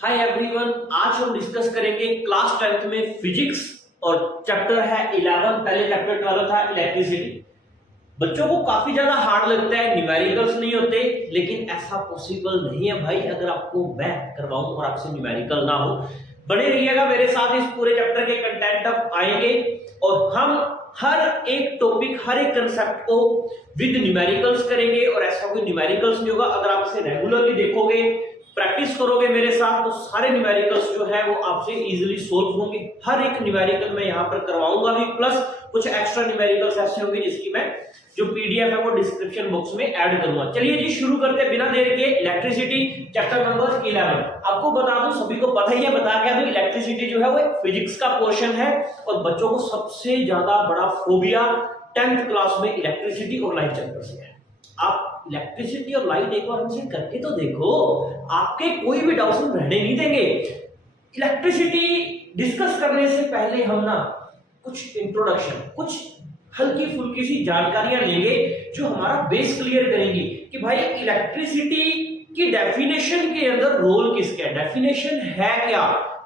Hi everyone, आज हम discuss करेंगे क्लास 10th में फिजिक्स और चैप्टर है 11। पहले चैप्टर 12 था इलेक्ट्रिसिटी। बच्चों को काफी ज्यादा हार्ड लगता है, न्यूमेरिकल्स नहीं होते, लेकिन ऐसा पॉसिबल नहीं है भाई। अगर आपको मैं करवाऊं और आपसे न्यूमेरिकल ना हो, बने रहिएगा मेरे साथ। इस पूरे चैप्टर के कंटेंट अब आएंगे और हम हर एक टॉपिक, हर एक कंसेप्ट को विद न्यूमेरिकल्स करेंगे। और ऐसा कोई न्यूमेरिकल्स नहीं होगा, अगर आप इसे रेगुलरली देखोगे, प्रैक्टिस करोगे मेरे साथ, तो सारे न्यूमेरिकल्स जो है वो आपसे इजीली सोल्व होंगे। हर एक न्यूमेरिकल मैं यहाँ पर करवाऊंगा भी, प्लस कुछ एक्स्ट्रा न्यूमेरिकल्स ऐसे होंगे जिसकी मैं जो पीडीएफ है वो डिस्क्रिप्शन बॉक्स में ऐड करूंगा। चलिए जी, शुरू करते हैं बिना देर के। Electricity chapter number 11। आपको बता दूं, सभी को पता ही है, बता के अभी इलेक्ट्रिसिटी जो है वो फिजिक्स का पोर्शन है और बच्चों को सबसे ज्यादा बड़ा फोबिया 10th क्लास में इलेक्ट्रिसिटी और लाइट चैप्टर से है। आप इलेक्ट्रिसिटी और लाइट एक बार हमसे करके तो देखो, आपके कोई भी डाउट्स हम रहने नहीं देंगे। इलेक्ट्रिसिटी डिस्कस करने से पहले हम ना कुछ इंट्रोडक्शन, कुछ हल्की फुल्की सी जानकारियां लेंगे जो हमारा बेस क्लियर करेंगी कि भाई इलेक्ट्रिसिटी की डेफिनेशन के अंदर रोल किसका है, डेफिनेशन है क्या,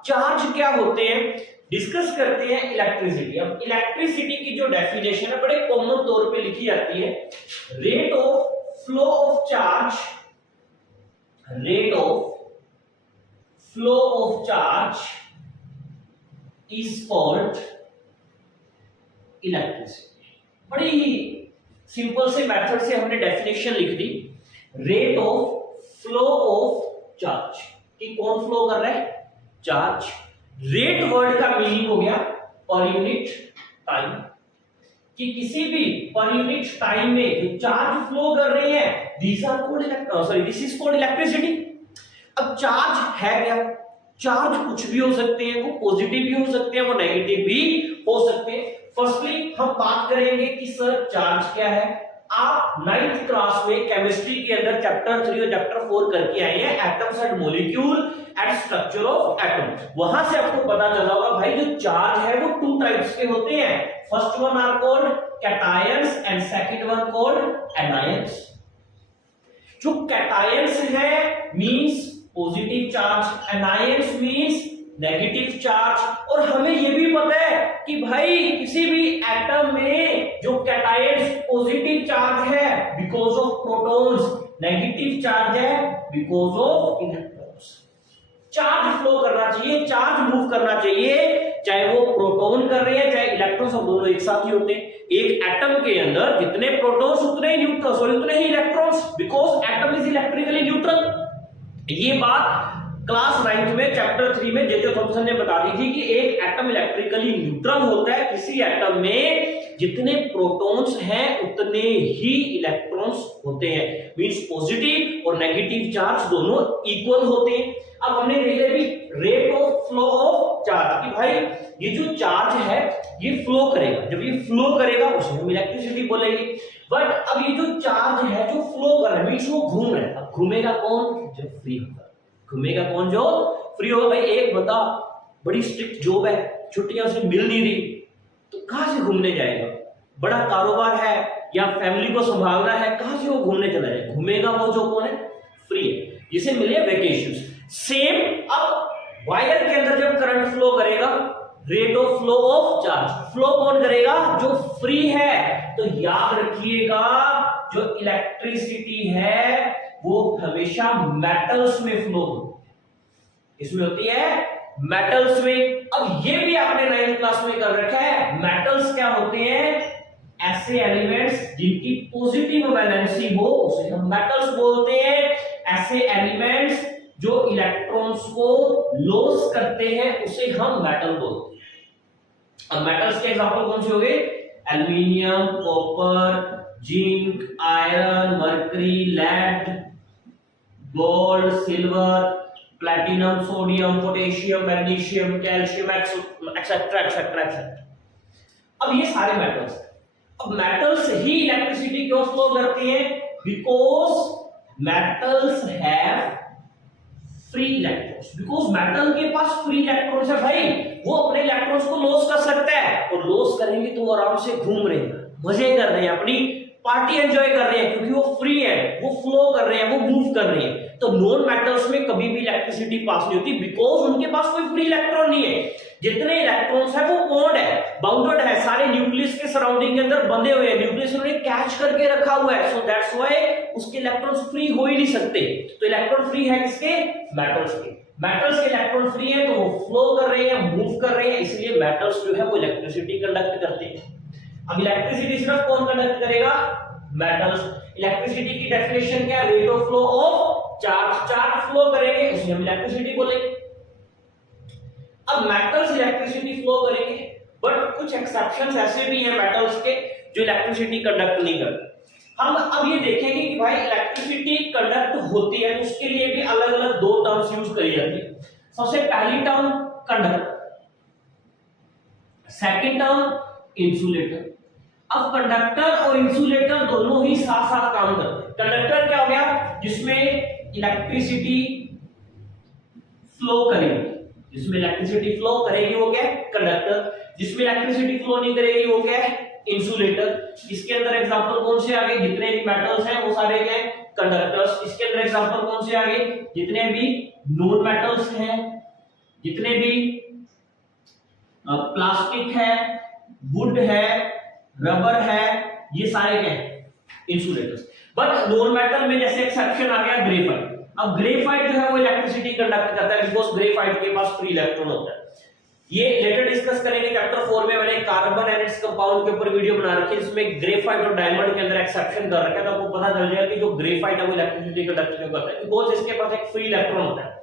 चार्ज क्या होते हैं, डिस्कस करते हैं इलेक्ट्रिसिटी। अब इलेक्ट्रिसिटी की जो डेफिनेशन है बड़े कॉमन तौर पे लिखी जाती है, rate of flow of charge, rate of flow of charge is called electricity. बड़ी ही सिंपल से मेथड से हमने डेफिनेशन लिख दी, rate of flow of charge कि कौन फ्लो कर रहा है, चार्ज। रेट वर्ड का मीनिंग हो गया पर यूनिट टाइम, कि किसी भी पर यूनिट टाइम में जो चार्ज फ्लो कर रहे हैं, this are called this is called electricity. अब चार्ज है क्या? चार्ज कुछ भी हो सकते हैं, वो पॉजिटिव भी हो सकते हैं, वो नेगेटिव भी हो सकते हैं। फर्स्टली हम बात करेंगे कि सर चार्ज क्या है। आप 9th क्लास में केमिस्ट्री के अंदर चैप्टर 3 और चैप्टर 4 करके आए हैं, atoms and molecule and structure of atom. वहां से आपको पता चला होगा भाई जो चार्ज है वो 2 टाइप्स के होते हैं। First one are called cations and second one called anions. जो कैटायंस है means positive charge, anions means negative charge. और हमें यह भी पता है कि भाई किसी भी एटम में जो कैटायंस पॉजिटिव चार्ज है because of protons, negative charge है because of electrons. Charge flow करना चाहिए, चार्ज मूव करना चाहिए, चाहे वो प्रोटॉन कर रहे हैं चाहे इलेक्ट्रॉन्स, सब दोनों एक साथ ही होते हैं। एक एटम के अंदर जितने प्रोटॉन्स उतने ही न्यूट्रॉन्स और उतने ही electrons, because atom is electrically neutral. ये बात क्लास 9th में चैप्टर 3 में जे थॉमसन ने बता दी थी कि एक एटम इलेक्ट्रिकली न्यूट्रल होता है। किसी एटम में जितने प्रोटॉन्स हैं उतने ही इलेक्ट्रॉन्स होते हैं, मींस पॉजिटिव और नेगेटिव चार्ज दोनों इक्वल होते हैं। अब हमने देख लिया भी rate of flow of charge कि भाई ये जो चार्ज है ये फ्लो करेगा, जब ये फ्लो करेगा उसे हम इलेक्ट्रिसिटी बोलेंगे। बट अब ये जो चार्ज है जो फ्लो कर रहा है मींस वो घूम रहा है। अब घूमेगा कौन? जो फ्री होगा। घूमेगा कौन? जो फ्री होगा। भाई एक बता, बड़ी स्ट्रिक्ट जॉब है, छुट्टियां उसे मिल नहीं रही, तो कहां से घूमने जाएगा? बड़ा कारोबार है या फैमिली को संभालना है, कहां से वो घूमने चला जाएगा? घूमेगा वो जो कौन है? फ्री है, जिसे मिले वेकेशन। सेम अब वायर के अंदर जब करंट फ्लो करेगा, rate of flow of charge, flow कौन करेगा? जो फ्री है। तो याद रखिएगा जो इलेक्ट्रिसिटी है वो हमेशा मेटल्स में फ्लो होती है। इसमें होती है मेटल्स में। अब ये भी आपने 9th क्लास में कर रखा है। मेटल्स क्या होते हैं? ऐसे एलिमेंट्स जिनकी पॉजिटिव वैलेंसी हो उसे हम मेटल्स बोलते हैं। ऐसे एलिमेंट्स जो इलेक्ट्रॉन्स को लॉस करते हैं उसे हम मेटल बोलते हैं। अब मेटल्स के एग्जांपल कौन से हो गए? Aluminium, copper, zinc, iron, mercury, lead, gold, silver, platinum, sodium, potassium, magnesium, calcium, etcetera etcetera etcetera. अब ये सारे मेटल्स हैं। अब मेटल्स ही इलेक्ट्रिसिटी क्यों फ्लो करते हैं? Because metals have free electrons. Because metal के पास फ्री इलेक्ट्रॉन्स है भाई, वो अपने इलेक्ट्रॉन्स को लॉस कर सकता है, और लॉस करेंगे तो वो आराम से घूम रहे हैं, मजे कर रहे हैं, अपनी पार्टी एंजॉय कर रहे हैं, क्योंकि वो फ्री है, वो फ्लो कर रहे हैं, वो मूव कर रहे हैं। तो नॉन मेटल्स में कभी भी इलेक्ट्रिसिटी पास नहीं होती, बिकॉज उनके पास कोई फ्री इलेक्ट्रॉन नहीं है। जितने इलेक्ट्रॉन्स है वो बॉन्ड है, बाउंडेड है, सारे न्यूक्लियस के सराउंडिंग के अंदर बंधे हुए हैं, न्यूक्लियस उन्होंने कैच करके रखा हुआ है, सो दैट्स व्हाई उसके इलेक्ट्रॉन्स फ्री हो ही नहीं सकते। तो इलेक्ट्रॉन फ्री है किसके? मेटल्स के। मेटल्स के इलेक्ट्रॉन फ्री है तो वो फ्लो कर रहे हैं, मूव कर रहे हैं, इसलिए मेटल्स जो है वो इलेक्ट्रिसिटी कंडक्ट करते हैं। अब इलेक्ट्रिसिटी सिर्फ कौन कंडक्ट करेगा? मेटल्स। इलेक्ट्रिसिटी की डेफिनेशन क्या है? Rate of flow of charge. Charge flow करेंगे उसे हम इलेक्ट्रिसिटी बोलेंगे। अब मेटल्स इलेक्ट्रिसिटी फ्लो करेंगे, बट कुछ एक्सेप्शंस ऐसे भी हैं मेटल्स के जो इलेक्ट्रिसिटी कंडक्ट नहीं करते। हम अब ये देखेंगे कि भाई इलेक्ट्रिसिटी कंडक्ट होती है तो उसके लिए भी अलग अलग दो टर्म्स यूज करी जाती है। सबसे पहली term conductor, second term insulator. अब कंडक्टर और इंसुलेटर दोनों ही साथ साथ काम करते हैं। कंडक्टर क्या हो गया? जिसमें इलेक्ट्रिसिटी फ्लो करेगी, जिसमें इलेक्ट्रिसिटी फ्लो करेगी वो क्या है? कंडक्टर। जिसमें इलेक्ट्रिसिटी फ्लो नहीं करेगी वो क्या है? इंसुलेटर। इसके अंदर एग्जांपल कौन से आ गए? जितने भी मेटल्स हैं वो सारे क्या है? कंडक्टर्स। इसके अंदर एग्जांपल कौन से आ गए? जितने भी नॉन मेटल्स हैं, जितने भी प्लास्टिक है, वुड है, रबर है, ये सारे क्या है? इंसुलेटर्स। बट नॉन मेटल में जैसे एक्सेप्शन आ गया ग्रेफाइट। अब ग्रेफाइट जो है वो इलेक्ट्रिसिटी कंडक्ट करता है बिकॉज़ ग्रेफाइट के पास फ्री इलेक्ट्रॉन होता है। ये लेटर डिस्कस करेंगे चैप्टर 4 में। मैंने कार्बन एंड इट्स कंपाउंड के ऊपर वीडियो बना रखी है जिसमें ग्रेफाइट और डायमंड के अंदर एक्सेप्शन कर रखा है, तो आपको पता चल जाएगा कि जो ग्रेफाइट है वो इलेक्ट्रिसिटी कंडक्ट क्यों करता है, बिकॉज़ इसके पास एक फ्री इलेक्ट्रॉन होता है।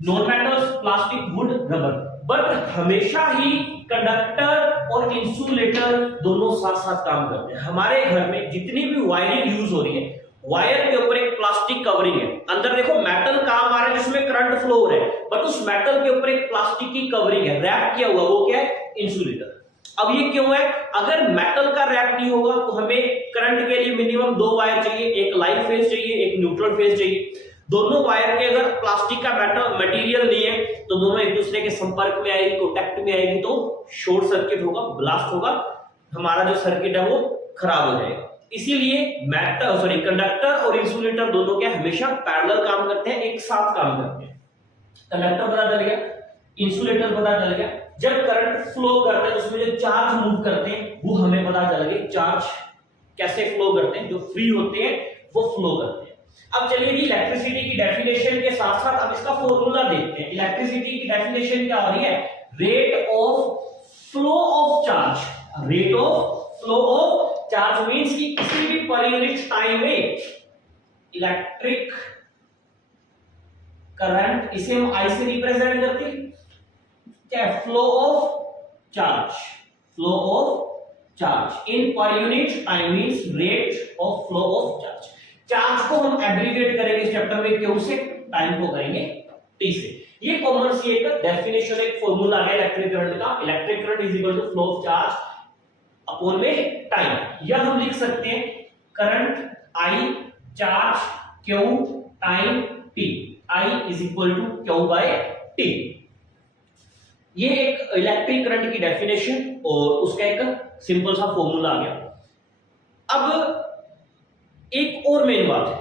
Non metals, plastic, would, rubber, but हमेशा ही कंडक्टर और इंसुलेटर दोनों साथ साथ काम करते हैं। हमारे घर में जितनी भी वायरिंग यूज हो रही है, वायर के ऊपर एक प्लास्टिक कवरिंग है, अंदर देखो मेटल काम आ रहा है जिसमें करंट फ्लो हो रहा है, बट उस मेटल के ऊपर एक प्लास्टिक की कवरिंग है, रैप किया हुआ, वो क्या है? इंसुलेटर। अब ये क्यों है? अगर मेटल का रैप नहीं होगा तो हमें करंट के लिए मिनिमम दो वायर चाहिए, एक लाइन फेज चाहिए, एक न्यूट्रल फेज चाहिए। दोनों वायर के अगर प्लास्टिक का मटेरियल नहीं है तो दोनों एक दूसरे के संपर्क में आएगी, कॉन्टैक्ट में आएगी तो शॉर्ट सर्किट होगा, ब्लास्ट होगा, हमारा जो सर्किट है वो खराब हो जाएगा। इसीलिए कंडक्टर और इंसुलेटर दोनों क्या हमेशा पैरेलल काम करते हैं, एक साथ काम करते हैं। कंडक्टर पता चल गया, इंसुलेटर पता चल गया। जब करंट फ्लो करता है तो उसमें जो चार्ज मूव करते हैं वो हमें पता चल गया, चार्ज कैसे फ्लो करते हैं, जो फ्री होते हैं वो फ्लो करते हैं। अब चलिए जी इलेक्ट्रिसिटी की डेफिनेशन के साथ साथ अब इसका फॉर्मूला देखते हैं। इलेक्ट्रिसिटी की डेफिनेशन क्या हो रही है? Rate of flow of charge. Rate of flow of charge means कि किसी भी पर यूनिट टाइम में इलेक्ट्रिक करंट, इसे हम आई से रिप्रेजेंट करते हैं क्या? Flow of charge. Flow of charge in per unit time means rate of flow of charge. Charge को हम एब्रिविएट करेंगे इस चैप्टर में क्यों से? टाइम को करेंगे टी से। ये कॉमन सी एक डेफिनेशन, एक फॉर्मूला है इलेक्ट्रिक करंट का। Electric current is equal to flow of charge upon में टाइम। या हम लिख सकते हैं current I, charge Q, time T. I is equal to Q by T. ये एक इलेक्ट्रिक करंट की डेफिनेशन और उसका एक सिंपल सा फॉर्मूला आ गया। अब एक और मेन बात है।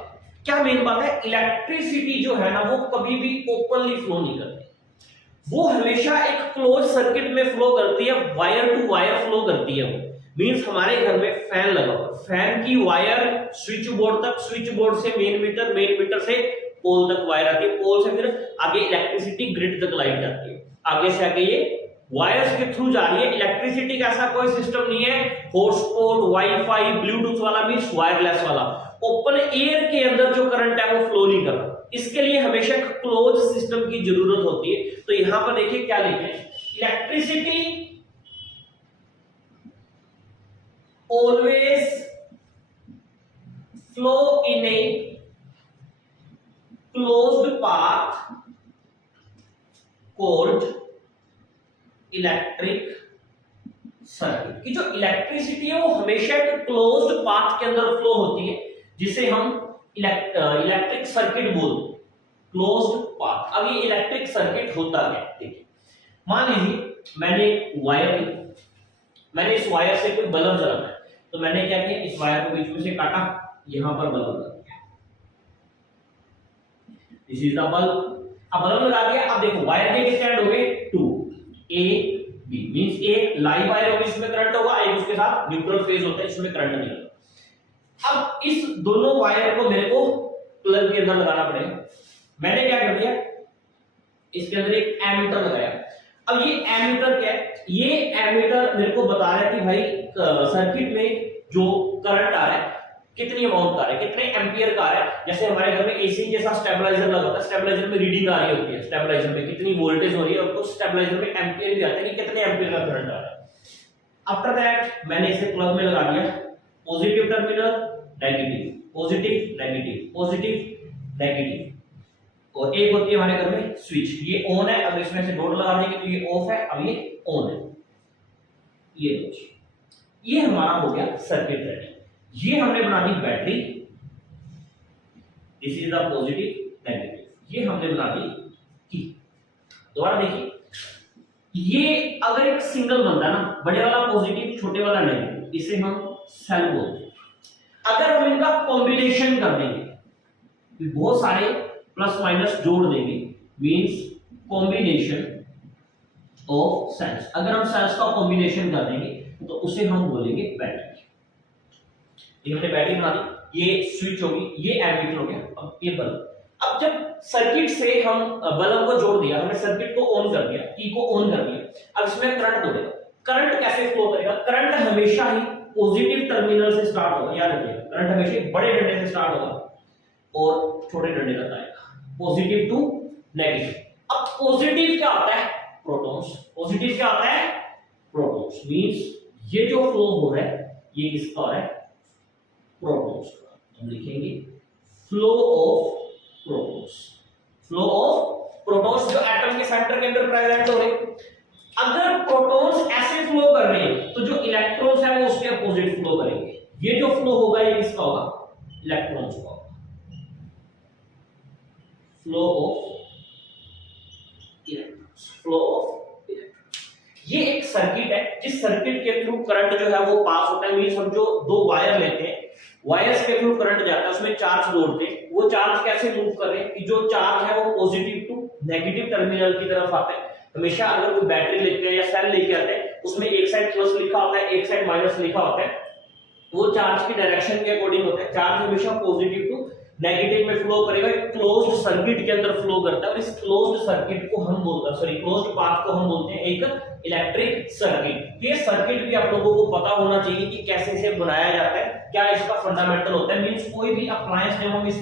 क्या मेन बात है? इलेक्ट्रिसिटी जो है ना वो कभी भी ओपनली फ्लो नहीं करती, वो हमेशा एक क्लोज सर्किट में फ्लो करती है, वायर टू वायर फ्लो करती है। वो मींस हमारे घर में फैन लगा हुआ, फैन की वायर स्विच बोर्ड तक, स्विच बोर्ड से मेन मीटर, मेन मीटर से पोल तक वायर आती है, पोल से फिर आगे इलेक्ट्रिसिटी ग्रिड तक लाइट जाती है, आगे से आगे ये वायर्स के थ्रू जा रही है। इलेक्ट्रिसिटी का ऐसा कोई सिस्टम नहीं है हॉटस्पॉट, वाईफाई, ब्लूटूथ वाला मींस वायरलेस वाला। ओपन एयर के अंदर जो करंट है वो फ्लो नहीं कर रहा, इसके लिए हमेशा क्लोज सिस्टम की जरूरत होती है। तो यहां पर देखिए क्या लिखे हैं, electricity always flow in a closed path called electric circuit. कि जो इलेक्ट्रिसिटी है वो हमेशा एक क्लोज्ड पाथ के अंदर फ्लो होती है, जिसे हम इलेक्ट्रिक सर्किट बोलते हैं, क्लोज्ड पाथ। अब ये इलेक्ट्रिक सर्किट होता है, देखिए मान लीजिए मैंने वायर ली, मैंने इस वायर से कोई बल्ब जलाना है, तो मैंने क्या किया, इस वायर को बीच में से काटा, यहां पर बल्ब लगा दिया। This is the bulb. अब बल्ब लगा दिया, अब देखो वायर के स्टैंड हो गए 2 ए बी, मींस एक लाइव वायर होगी इसमें करंट होगा, एक उसके साथ न्यूट्रल फेज होता है इसमें करंट नहीं होगा। अब इस दोनों वायर को मेरे को प्लग के अंदर लगाना पड़ेगा। मैंने क्या कर दिया, इसके अंदर एक एमीटर लगाया। अब ये एमीटर क्या है, ये एमीटर मेरे को बता रहा है कि भाई सर्किट में जो करंट आ रहा है कितनी अमाउंट का आ रहा है, कितने एम्पियर का आ रहा है। जैसे हमारे घर में एसी जैसा स्टेबलाइजर लगा होता है, स्टेबलाइजर में रीडिंग आ रही होती है, स्टेबलाइजर में कितनी वोल्टेज हो रही है, और उस स्टेबलाइजर में एम्पियर भी आता है कि कितने एम्पियर का करंट आ रहा है। आफ्टर दैट मैंने इसे प्लग में लगा दिया, positive terminal negative, positive negative, positive negative, और एक होती है हमारे घर में स्विच, ये ऑन है, अब इसमें से डॉट लगा देंगे तो ये ऑफ है, अब ये ऑन है। ये हमारा हो गया सर्किट रेडी। ये हमने बना दी battery, this is the positive negative, ये हमने बना दी की। दोबारा देखिए, ये अगर एक सिंगल बनता ना, बड़े वाला पॉजिटिव छोटे वाला नेगेटिव, इसे हम सेल बोलते हैं। अगर हम इनका कॉम्बिनेशन कर देंगे, बहुत सारे प्लस माइनस जोड़ देंगे, मींस कॉम्बिनेशन ऑफ सेल्स। अगर हम सेल्स का कॉम्बिनेशन कर देंगे तो उसे हम बोलेंगे बैटरी। ये हमने बैटरी बना दी, ये स्विच होगी, ये एमीटर हो गया, अब ये बल्ब। अब जब सर्किट से हम बल्ब को जोड़ दिया, हमने सर्किट को ऑन कर दिया, की को ऑन कर दिया, अब इसमें करंट दौड़ेगा। करंट कैसे फ्लो करेगा, करंट हमेशा ही पॉजिटिव टर्मिनल से स्टार्ट होगा, याद रखिएगा करंट हमेशा बड़े डंडे से स्टार्ट होगा और छोटे डंडे तक आएगा, पॉजिटिव टू नेगेटिव। अब पॉजिटिव क्या होता है, प्रोटॉन्स। पॉजिटिव क्या होता है, प्रोटॉन्स, मींस ये जो फ्लो हो रहा है ये किसका हो रहा है, प्रोटॉन्स का। हम लिखेंगे flow of protons, flow of protons जो एटम के सेंटर के अंदर प्रेजेंट हो रहे। अगर प्रोटॉन्स ऐसे फ्लो कर रहे हैं तो जो इलेक्ट्रॉन्स है वो उसके अपोजिट फ्लो करेंगे। ये जो फ्लो होगा ये किसका होगा, इलेक्ट्रॉन्स का होगा, flow of electrons, flow of. ये एक सर्किट है, जिस सर्किट के थ्रू करंट जो है वो पास होता है, मींस हम जो दो वायर लेते हैं, वायर्स के थ्रू करंट जाता है, उसमें चार्ज जोड़ते हैं, वो चार्ज कैसे मूव कर रहे हैं कि जो चार्ज है वो पॉजिटिव टू नेगेटिव टर्मिनल की तरफ आता है। हमेशा अगर कोई बैटरी लेते हैं या सेल लेके आते हैं, उसमें एक साइड प्लस लिखा होता है, एक साइड माइनस लिखा होता है, वो चार्ज की डायरेक्शन के अकॉर्डिंग होता है। चार्ज हमेशा पॉजिटिव टू नेगेटिव में फ्लो करेगा, क्लोज्ड सर्किट के अंदर फ्लो करता है, और इस क्लोज्ड सर्किट को हम बोलते हैं, सॉरी क्लोज्ड पाथ को हम बोलते हैं एक इलेक्ट्रिक सर्किट। ये सर्किट भी आप लोगों को पता होना चाहिए कि कैसे इसे बनाया जाता है, क्या इसका फंडामेंटल होता है। मींस कोई भी अप्लायंस जब हम इस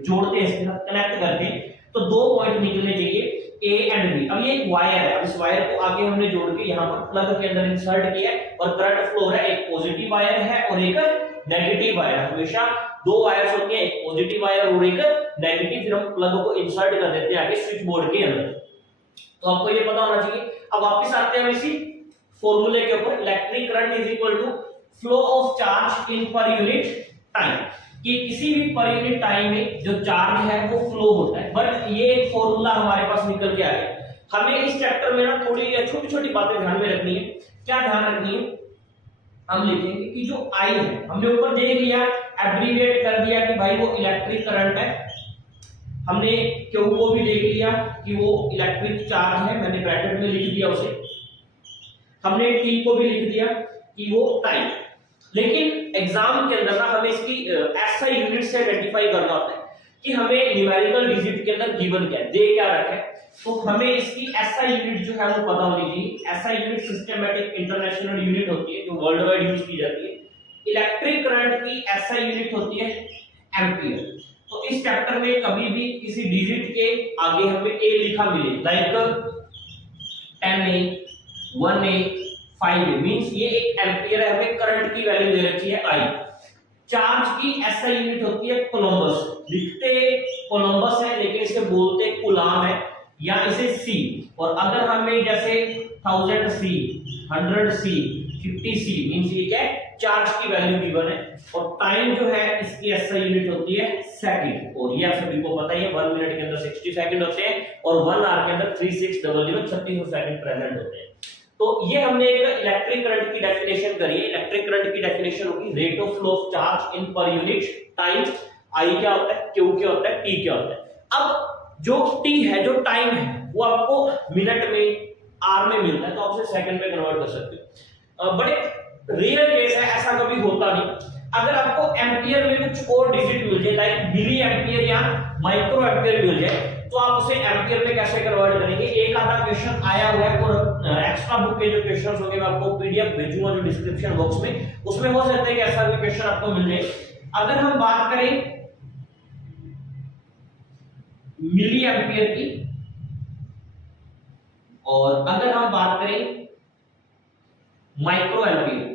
जोड़ते हैं, इसके साथ कनेक्ट करते हैं, तो दो पॉइंट निकलने चाहिए, ए एंड बी। अब ये एक वायर है, अब इस वायर को आगे हमने जोड़ के यहाँ पर प्लग के अंदर इंसर्ट किया है और करंट फ्लो हो रहा है। एक पॉजिटिव वायर है और एक नेगेटिव वायर। हमेशा दो वायर्स होती हैं, एक पॉजिटिव वायर और एक नेगेटिव, फिर हम प्लग को इंसर्ट कर देते हैं आगे स्विच बोर्ड के अंदर। तो आपको ये पता होना चाहिए। अब वापस आते हैं इसी फॉर्मूले के ऊपर, electric current is equal to flow of charge in per unit time, कि किसी भी पर यूनिट टाइम में जो चार्ज है वो फ्लो होता है। बट ये एक फॉर्मूला हमारे पास निकल के आ गया। हमें इस चैप्टर में ना थोड़ी छोटी छोटी बातें ध्यान में रखनी है। क्या ध्यान रखनी है, हम लिखेंगे कि जो आई है, हमने ऊपर देख लिया, एब्रीविएट कर दिया कि भाई वो इलेक्ट्रिक करंट है। हमने क्यू को भी देख लिया कि वो इलेक्ट्रिक चार्ज है, मैंने ब्रैकेट में लिख दिया उसे। हमने टी को भी लिख दिया कि वो टाइम। लेकिन एग्जाम के अंदर ना हमें इसकी एसआई यूनिट से आइडेंटिफाई करना होता है कि हमें न्यूमेरिकल डिजिट के अंदर गिवन क्या है, दे क्या रखा है, तो हमें इसकी एसआई यूनिट जो है वो पता होनी चाहिए। SI unit systematic international unit होती है जो वर्ल्ड वाइड यूज की जाती है। इलेक्ट्रिक करंट की एसआई यूनिट होती है एम्पियर। तो इस चैप्टर में कभी भी किसी डिजिट के आगे हमें ए लिखा मिले, like 10A 1A 5A, means ये एक एम्पियर है, हमें करंट की वैल्यू दे रखी है आई। चार्ज की एसआई यूनिट होती है कोलंबस, लिखते कोलंबस है लेकिन इसे बोलते कूलाम है, या इसे सी। और अगर हमें जैसे 1000C 100C 50C मींस ये क्या है, चार्ज की वैल्यू गिवन है। और टाइम जो है इसकी एसआई यूनिट होती है सेकंड, और ये आप सभी को पता ही है 1 मिनट के अंदर 60 सेकंड होते हैं और 1 आवर के अंदर 3600 36 सेकंड प्रेजेंट होते हैं। तो ये हमने एक इलेक्ट्रिक करंट की डेफिनेशन करी है। इलेक्ट्रिक करंट की डेफिनेशन होगी rate of flow of charge in per unit time. आई क्या होता है, क्यू क्या होता है, टी क्या होता है। अब जो टी है, जो टाइम है, वो आपको मिनट में, आर में मिलता है, तो आप उसे सेकंड में कन्वर्ट कर सकते हो। बड़े रेयर केस है, ऐसा कभी होता नहीं। अगर आपको एम्पियर में कुछ और डिजिट मिल जाए, लाइक मिली एम्पियर या माइक्रो एम्पियर मिल जाए, तो आप उसे एम्पियर में कैसे कन्वर्ट करेंगे। एक आधा क्वेश्चन आया हुआ है, और एक्स्ट्रा बुक के जो क्वेश्चंस होंगे मैं आपको पीडीएफ भेजूंगा जो डिस्क्रिप्शन बॉक्स में, उसमें हो सकता है कि ऐसा भी क्वेश्चन आपको मिल जाए। अगर हम बात करें मिली एम्पियर की, और अगर हम बात करें माइक्रो एम्पियर,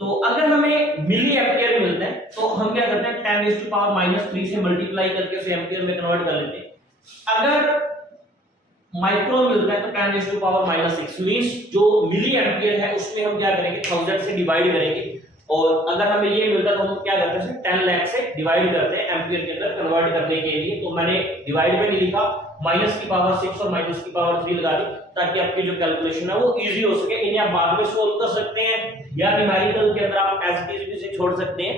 तो अगर हमें मिली एम्पियर मिलता है तो हम क्या करते हैं 10⁻³ से मल्टीप्लाई करके उसे एम्पियर में कन्वर्ट कर लेते हैं। अगर माइक्रो मिलता है तो 10⁻⁻6 मींस जो मिली एम्पियर है उसमें हम क्या करेंगे 1000 से डिवाइड करेंगे, और अगर हमें ये मिलता है तो हम क्या करते हैं 10 लाख से डिवाइड करते हैं एम्पियर के अंदर कन्वर्ट करने के लिए। तो मैंने डिवाइड में नहीं लिखा, -6 और -3 लगा दी, ताकि आपकी जो कैलकुलेशन है वो इजी हो सके। इन्हें आप बाद में सोल्व कर सकते हैं या न्यूमेरिकल के अंदर आप एज इट इज से छोड़ सकते हैं,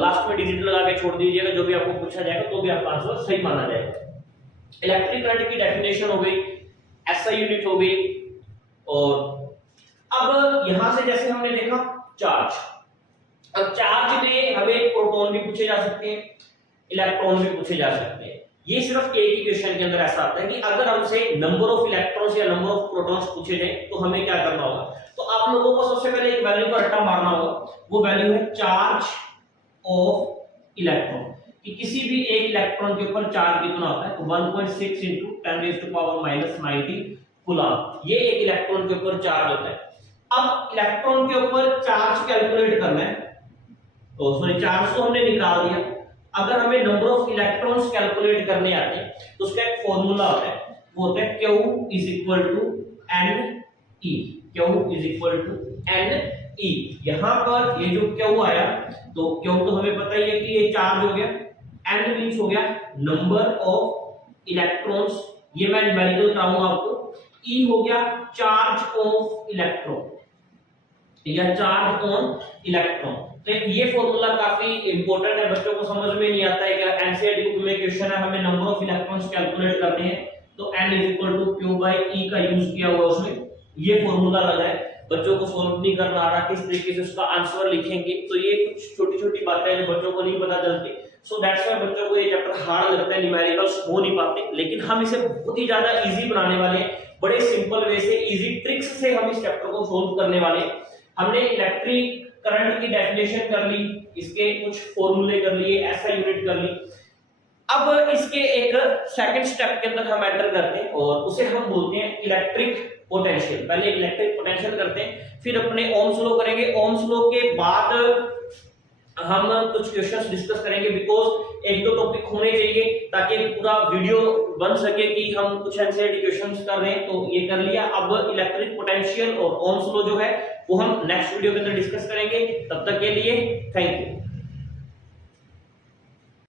लास्ट में डिजिट लगा के छोड़ दीजिएगा, जो भी आपको पूछा जाएगा तो भी आपका आंसर सही माना जाएगा। इलेक्ट्रिक करंट की डेफिनेशन हो गई, एसआई यूनिट हो गई, और अब यहां से जैसे हमने देखा चार्ज, अब चार्ज में हमें प्रोटॉन भी पूछे जा सकते हैं, इलेक्ट्रॉन भी पूछे जा सकते हैं। ये सिर्फ एक ही क्वेश्चन के अंदर ऐसा आता है कि अगर हमसे नंबर ऑफ इलेक्ट्रॉन्स या नंबर ऑफ प्रोटॉन्स पूछे जाए तो हमें क्या करना होगा। तो आप लोगों को सबसे पहले एक वैल्यू का रट्टा मारना होगा, वो वैल्यू है चार्ज ऑफ इलेक्ट्रॉन, कि किसी भी एक इलेक्ट्रॉन के ऊपर चार्ज कितना होता है, तो 1.6 × 10⁻⁻90 कूलम, ये एक इलेक्ट्रॉन के ऊपर चार्ज होता है। अब इलेक्ट्रॉन के ऊपर चार्ज कैलकुलेट करना है, तो सॉरी चार्ज को हमने निकाल दिया। अगर हमें नंबर ऑफ इलेक्ट्रॉन्स कैलकुलेट करने आते हैं तो उसका एक फॉर्मूला होता है, वो होता है Q = NE, Q = NE। यहां पर ये जो Q आया, तो Q तो हमें पता ही है कि ये चार्ज हो गया, N मींस हो गया नंबर ऑफ इलेक्ट्रॉन्स, ये मैं न्यूमेरिकल कराऊंगा आपको। E हो गया चार्ज ऑफ इलेक्ट्रॉन या चार्ज ऑन इलेक्ट्रॉन। तो ये फॉर्मूला काफी इंपॉर्टेंट है, बच्चों को समझ में नहीं आता है कि एनसीईआरटी बुक में क्वेश्चन है हमें नंबर ऑफ इलेक्ट्रॉन्स कैलकुलेट करने हैं, तो N = Q/E का यूज किया हुआ उसमें, ये फॉर्मूला लगा है। बच्चों को सॉल्व नहीं करना आ रहा, किस तरीके से उसका आंसर लिखेंगे, तो ये कुछ छोटी-छोटी बातें हैं जो बच्चों को नहीं पता चलती। सो दैट्स व्हाई बच्चों को ये चैप्टर हार्ड लगता है, न्यूमेरिकल्स हो नहीं पाते, लेकिन हम इसे बहुत ही ज्यादा इजी बनाने वाले हैं। बड़े सिंपल वे से, इजी ट्रिक्स से हम इस चैप्टर को सॉल्व करने वाले हैं। हमने इलेक्ट्रिक करंट की डेफिनेशन कर ली, इसके कुछ फॉर्मूले कर लिए, एसआई यूनिट कर ली। अब इसके एक सेकंड स्टेप के अंदर हम एंटर करते हैं और उसे हम बोलते हैं इलेक्ट्रिक पोटेंशियल। पहले इलेक्ट्रिक पोटेंशियल करते हैं, फिर अपने ओम्स लॉ करेंगे। ओम्स लॉ के बाद हम कुछ क्वेश्चंस डिस्कस करेंगे, बिकॉज एक दो टॉपिक होने चाहिए ताकि पूरा वीडियो बन सके कि हम कुछ एनसीईआरटी क्वेश्चंस कर रहे हैं। तो ये कर लिया। अब इलेक्ट्रिक पोटेंशियल और ओम्स लॉ जो है वो हम नेक्स्ट वीडियो के अंदर डिस्कस करेंगे। तब तक के लिए थैंक यू।